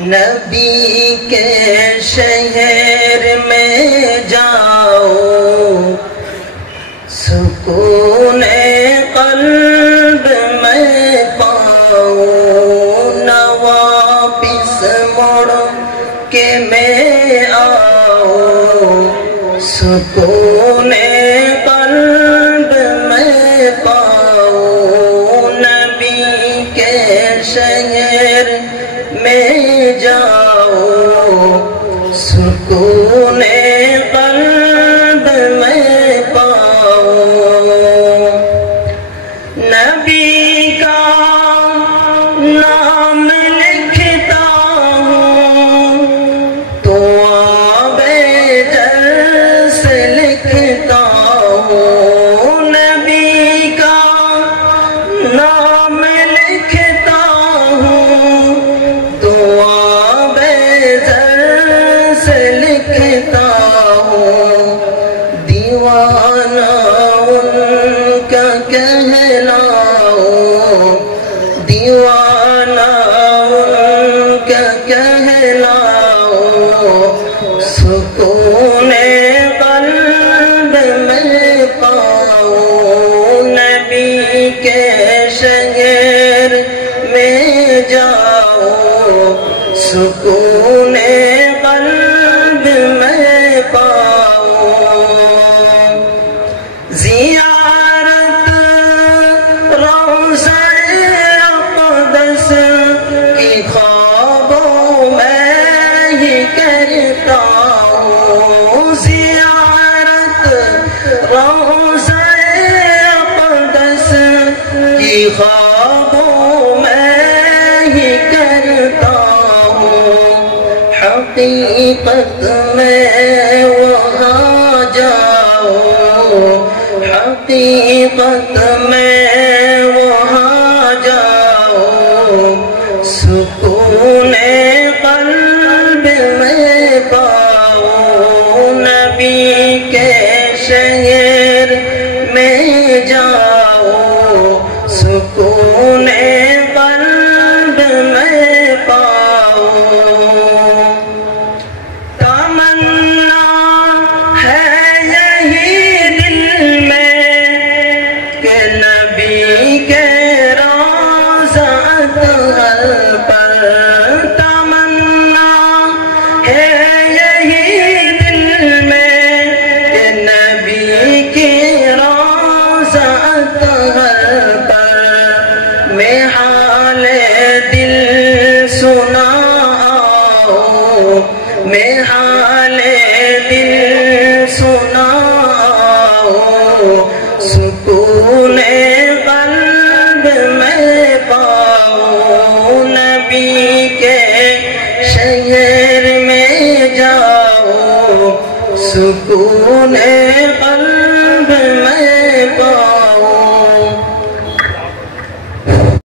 نبی کے شہر میں جاؤ، سکون قلب میں پاؤں، نہ واپس مڑ کے میں آؤں، سکون قلب میں پاؤں، نبی کے شہر میں جاؤ، سکون قلب میں پاؤ، نبی کا نام لکھتا ہوں تو آب جر سے لکھتا ہوں، نبی کا نام لکھتا ہوں تو آب جر سے لکھتا ہوں، دیوانہ ان کا کہلاؤں، دیوانہ ان کا کہلاؤں، سکون قلب میں پاؤں، نبی کے شہر میں جاؤ، سکون قلب میں پاؤں، زیارت روضہ اقدس کی خوابوں میں ہی کرتا ہوں، زیارت روضہ اقدس کی خوابوں میں ہی کرتا ہوں، حقیقت میں وہاں جاؤ، حقیقت میں وہاں جاؤ، سکون قلب میں پاؤں، نبی کے شہر میں جاؤ، سکون قلب میں پاؤں، تمنا ہے یہی دل میں کہ نبی کے روضہ اطہر پر، تمنا ہے یہی دل میں کہ نبی کے روضہ اطہر پر میں حال دل سناؤں، میں حال دل سناؤں، سکون قلب میں پاؤں، نبی کے شہر میں جاؤ، سکون قلب میں پاؤں۔